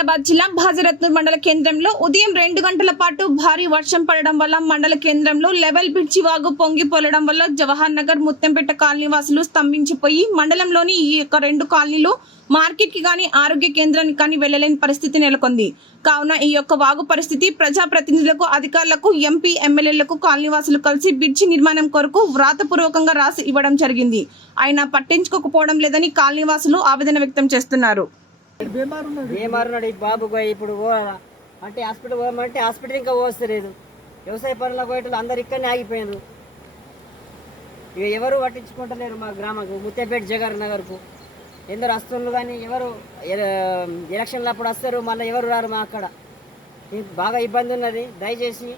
ఆదిలాబాద్ జిల్లా భాజరత్నూర్ మండల కేంద్రంలో ఉదయం రెండు గంటల పాటు భారీ వర్షం పడడం వల్ల మండల కేంద్రంలో లెవెల్ బ్రిడ్జి వాగు పొంగి పొలడం వల్ల జవహర్ నగర్ ముత్తంపేట కాలనీ వాసులు స్తంభించిపోయి మండలంలోని ఈ యొక్క రెండు కాలనీలు మార్కెట్కి గాని ఆరోగ్య కేంద్రానికి కానీ వెళ్ళలేని పరిస్థితి నెలకొంది. కావున ఈ యొక్క వాగు పరిస్థితి ప్రజాప్రతినిధులకు అధికారులకు ఎంపీ ఎమ్మెల్యేలకు కాలనీవాసులు కలిసి బ్రిడ్జి నిర్మాణం కొరకు వ్రాతపూర్వకంగా రాసి ఇవ్వడం జరిగింది. అయినా పట్టించుకోకపోవడం లేదని కాలనీవాసులు ఆవేదన వ్యక్తం చేస్తున్నారు. ఏమారున్నాడు ఈ బాబు ఇప్పుడు అంటే హాస్పిటల్ పోమంటే హాస్పిటల్ ఇంకా పోస్తలేదు. వ్యవసాయ పనుల పోయేటోళ్ళు అందరు ఇక్కడనే ఆగిపోయారు. ఇక ఎవరు పట్టించుకుంటలేరు మా గ్రామకు ముత్యపేట జగర్ నగర్కు. ఎందరు వస్తున్నారు కానీ ఎవరు ఎలక్షన్లు అప్పుడు వస్తారు మళ్ళీ ఎవరు రారు మా అక్కడ. బాగా ఇబ్బంది ఉన్నది. దయచేసి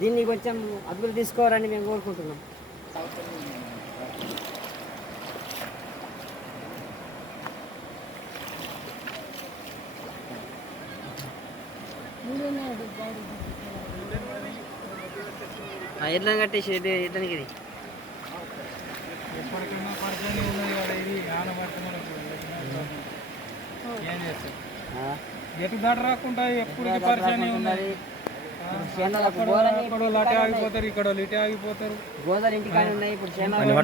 దీన్ని కొంచెం అభివృద్ధి తీసుకోవాలని మేము కోరుకుంటున్నాం. ఎట్లా కట్టేసి ఎట్లనికి ఇది? ఎటు దాట రాకుండా ఎప్పుడు పరిచయం ఉన్నది ఆగిపోతారు ఇక్కడ లిటే ఆగిపోతారు గోదావరి ఉన్నాయి ఇప్పుడు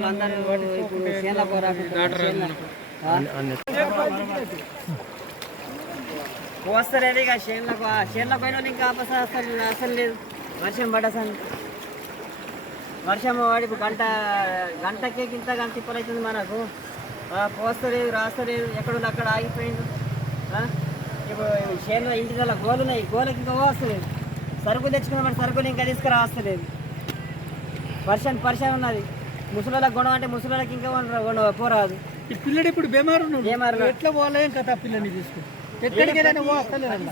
అందరూ పోస్తలేదు ఇక చేనులకు పోయిన వాళ్ళు ఇంకా ఆపస అసలు అసలు లేదు. వర్షం పడసలు వర్షం వాడి ఇప్పుడు గంట గంటకే ఇంత గంట అవుతుంది మనకు. పోస్తలేదు రాస్తలేదు. ఎక్కడ అక్కడ ఆగిపోయింది? ఇప్పుడు చేనులో ఇంటి దగ్గర గోలు ఉన్నాయి. గోలకి ఇంకా పోస్తలేదు సరుకు తెచ్చుకున్నామంటే సరుకులు ఇంకా తీసుకురా వస్తలేదు వర్షం పరిచయం ఉన్నది. ముసలిళ్ళకి గుణం అంటే ముసలిళ్ళకి ఇంకా పోరాదు. ఈ పిల్లడు ఇప్పుడు బేమారు ఏమారు ఎట్లా పోలేం కదా పిల్లని తీసుకుని? ఎక్కడికి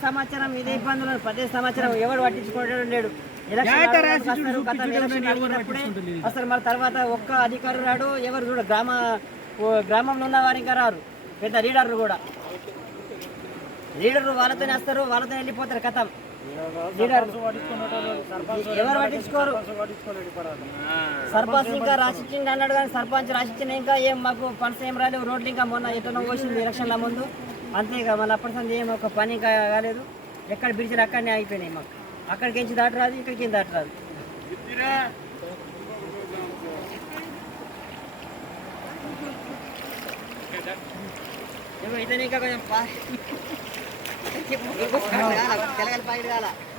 సంవత్సరం ఇదే ఇబ్బందులు ప్రతి సంవత్సరం పట్టించుకోవడం లేడు. ఎవరు పట్టించుకుంటలేదు. వస్తారు మళ్ళీ తర్వాత ఒక్క అధికారులు రాడు ఎవరు చూడ గ్రామ గ్రామంలో ఉన్న వారు ఇంకా రారు. పెద్ద లీడర్లు కూడా. లీడర్లు వాళ్ళతోనే వస్తారు వాళ్ళతో వెళ్ళిపోతారు కథం. ఎవరు పట్టించుకోరు? సర్పంచ్ ఇంకా రాసిచ్చింది అన్నాడు కానీ సర్పంచ్ రాసిచ్చిన ఇంకా ఏం మాకు పనులు ఏం రాలేవు. రోడ్లు ఇంకా మొన్న ఎట్లా పోసింది ఎలక్షన్ల ముందు. అంతే ఇక మళ్ళీ అప్పటి సంది ఏం ఒక పని కాలేదు. ఎక్కడ బిడిచిరు అక్కడనే అయిపోయినాయి మాకు. అక్కడికి ఎంచి దాటి రాదు ఇక్కడికి ఏం దాటి రాదు ఏమో ఇతనే ఇంకా కొంచెం పా- తెలగల పాకెట్ కాల